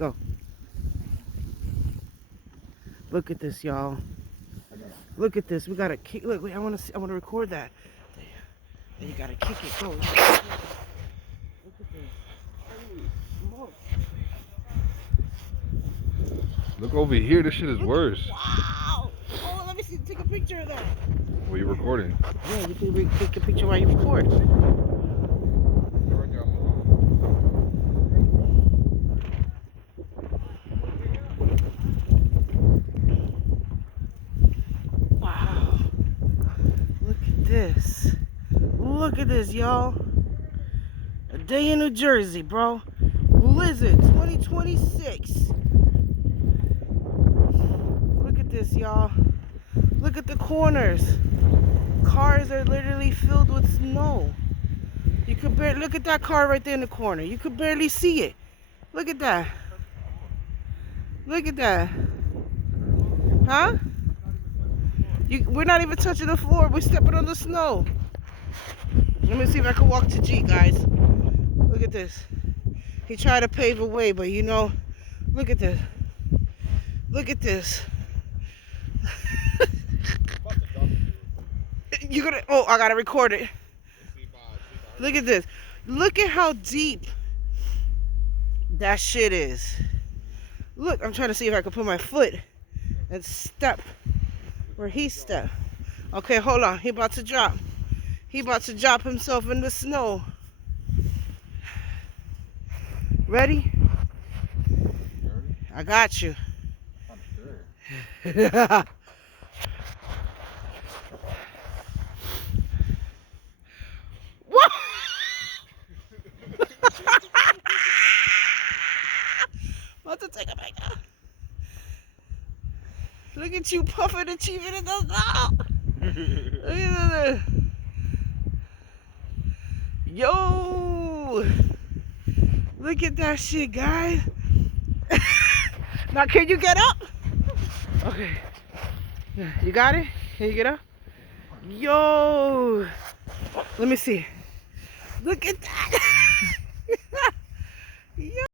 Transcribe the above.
Go. Look at this, y'all. Look at this. We gotta kick. Look, wait. I want to see. I want to record that. Then you gotta kick it. Go. Look at this. Look over here. This shit is worse. Wow. Oh, let me see. Take a picture of that. What are you recording? Yeah, you can take a picture while you record. Wow. Look at this. Look at this, y'all. A day in New Jersey, bro. Blizzard 2026. Look at this, y'all. Look at the corners. Cars are literally filled with snow. You could barely look at that car right there in the corner. You could barely see it. Look at that. Look at that. Huh? We're not even touching the floor. We're stepping on the snow. Let me see if I can walk to G, guys. Look at this. He tried to pave a way, but you know, look at this. Look at this. You're gonna, oh, I gotta record it. Look at this. Look at how deep that shit is. Look, I'm trying to see if I can put my foot and step where he stepped. Okay, hold on. He about to drop. He about to drop himself in the snow. Ready? I got you. About to take a picture. Look at you puffing and cheating in the snow. Look at this. Yo. Look at that shit, guys. Now, can you get up? Okay. You got it? Can you get up? Yo. Let me see. Look at that. Yo.